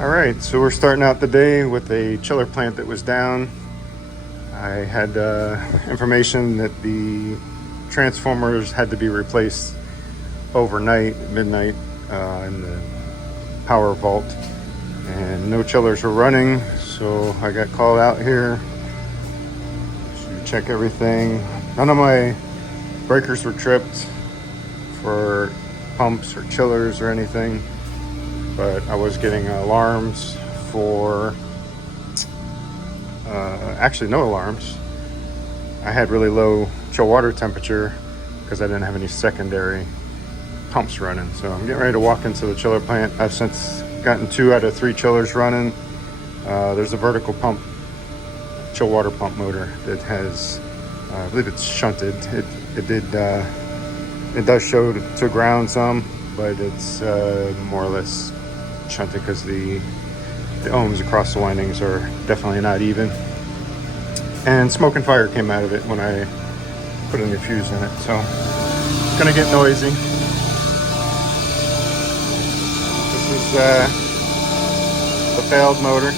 All right, so we're starting out the day with a chiller plant that was down. I had information that the transformers had to be replaced overnight, midnight, in the power vault, and no chillers were running, so I got called out here to check everything. None of my breakers were tripped for pumps or chillers or anything, but I was getting alarms for actually no alarms. I had really low chill water temperature because I didn't have any secondary pumps running. So I'm getting ready to walk into the chiller plant. I've since gotten 2 out of 3 chillers running. There's a vertical pump, chill water pump motor that has, I believe it's shunted. It does show to ground some, but it's more or less shunted because the ohms across the windings are definitely not even. And smoke and fire came out of it when I put a new fuse in it, so it's gonna get noisy. This is the failed motor.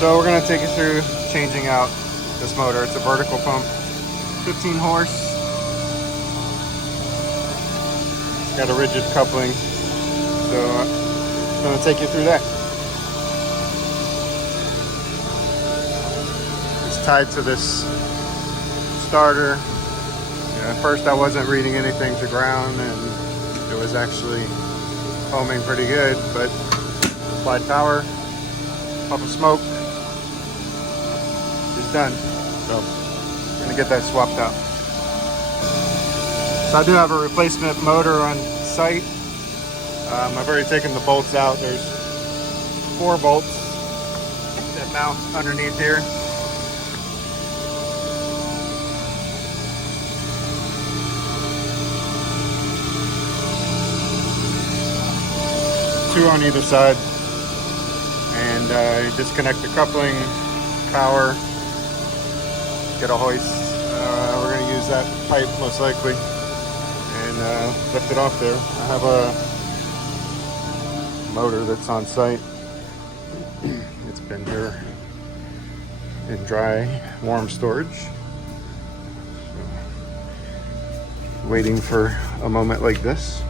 So we're gonna take you through changing out this motor. It's a vertical pump, 15 horse. It's got a rigid coupling, so I'm gonna take you through that. Tied to this starter. At first I wasn't reading anything to ground, and it was actually foaming pretty good, but applied power, puff of smoke, is done. So I'm gonna get that swapped out. So I do have a replacement motor on site. I've already taken the bolts out. There's 4 bolts that mount underneath here. Two on either side, and you disconnect the coupling, power, get a hoist. We're going to use that pipe most likely and lift it off there. I have a motor that's on site. It's been here in dry, warm storage. So, waiting for a moment like this.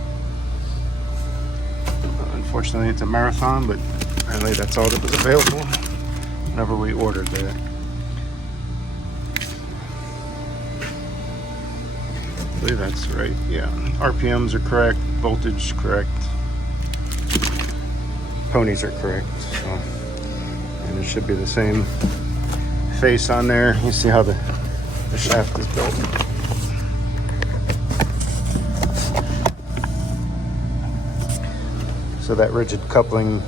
Unfortunately, it's a marathon, but apparently that's all that was available whenever we ordered that. I believe that's right. Yeah, RPMs are correct, voltage correct, ponies are correct. So, and it should be the same face on there. You see how the shaft is built. So that rigid coupling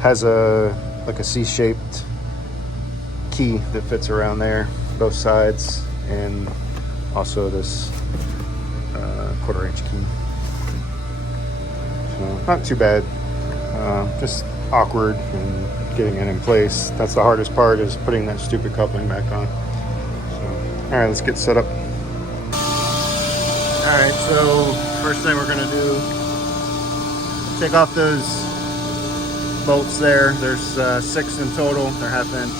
has like a C-shaped key that fits around there, both sides, and also this 1/4 inch key. So not too bad, just awkward and getting it in place. That's the hardest part, is putting that stupid coupling back on. So, all right, let's get set up. All right, so first thing we're gonna do, take off those bolts there. There's 6 in total. They're 1/2 inch.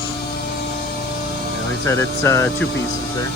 And like I said, it's 2 pieces there.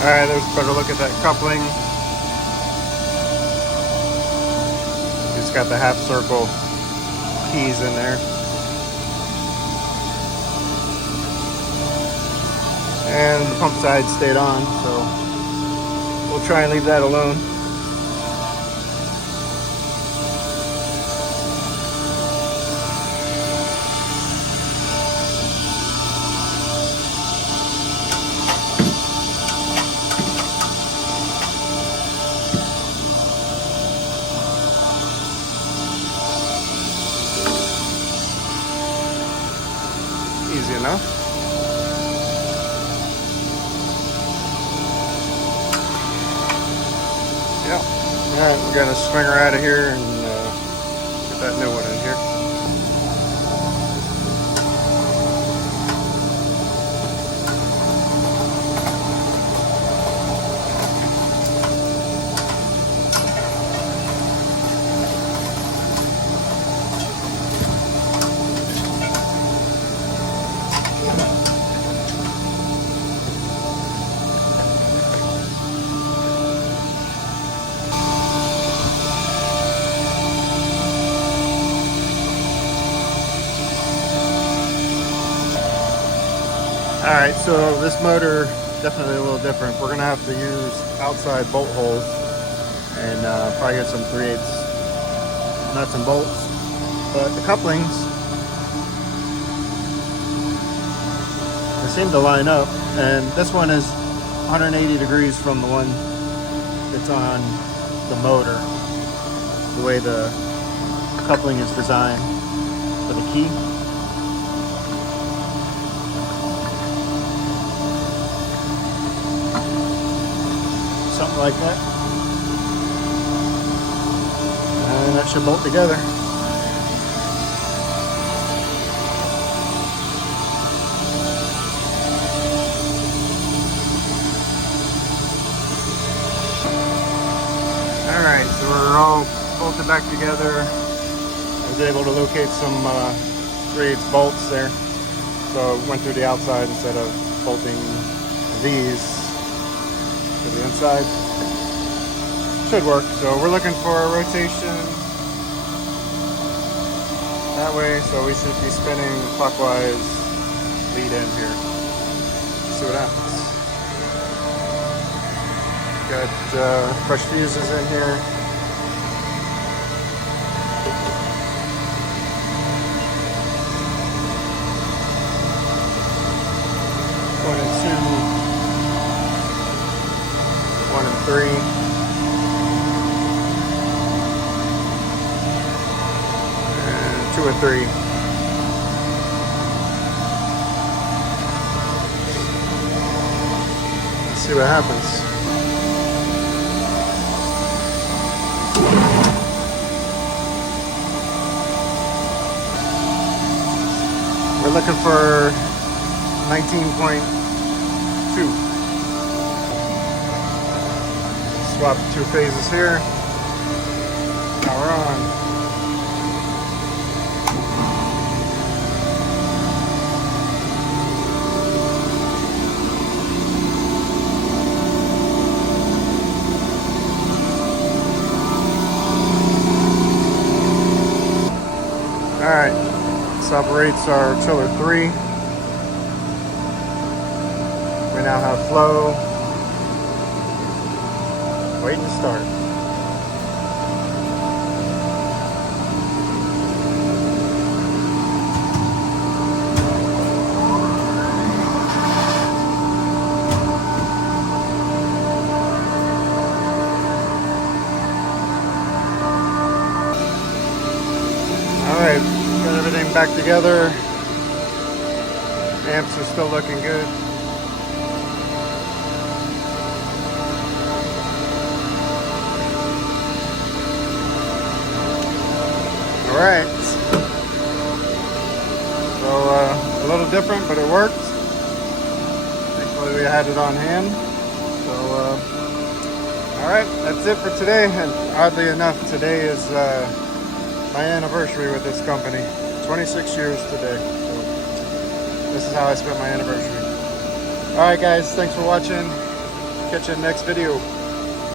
Alright, there's a better look at that coupling. It's got the half circle keys in there. And the pump side stayed on, so we'll try and leave that alone. Easy enough. Yep. Alright, we're gonna swing her out of here and get that new one in here. Alright, so this motor definitely a little different. We're gonna have to use outside bolt holes and probably get some 3/8 nuts and bolts. But the couplings, they seem to line up, and this one is 180 degrees from the one that's on the motor, the way the coupling is designed for the key. Something like that, and that should bolt together. Alright, so we're all bolted back together. I was able to locate some 3/8 bolts there, so went through the outside instead of bolting these to the inside. Should work. So we're looking for a rotation that way, so we should be spinning clockwise lead in here. Let's see what happens. Got fresh fuses in here. One and two. 1 and 3. And 2 and 3. Let's see what happens. We're looking for 19.2. Swap 2 phases here. Now we're on. Alright, this operates our chiller 3. We now have flow. Waiting to start. Alright, got everything back together. Amps are still looking good. Alright, so a little different, but it worked. Thankfully we had it on hand. So, alright, that's it for today. And oddly enough, today is my anniversary with this company. 26 years today. So this is how I spent my anniversary. Alright guys, thanks for watching. Catch you in the next video.